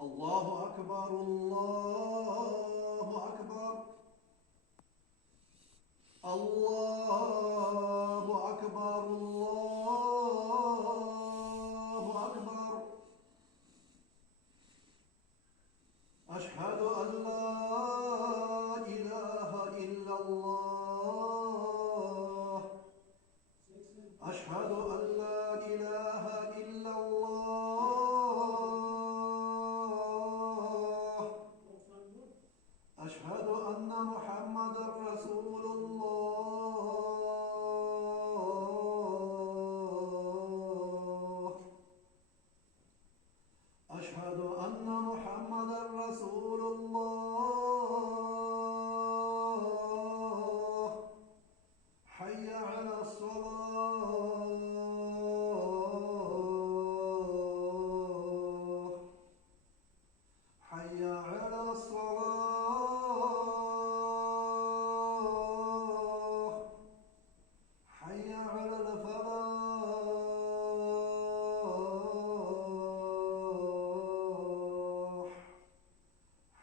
الله أكبر الله أكبر الله أكبر الله أكبر. أشهد أن لا إله إلا الله. أشهد أن لا إله إلا الله. أشهد أن محمدا رسول الله. أشهد أن محمدا رسول الله. حي على الصلاة. حي على الصلاة. حي على الفلاح.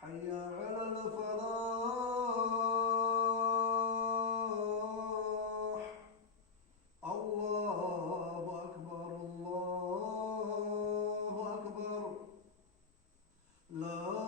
حي على الفلاح. الله أكبر الله أكبر. لا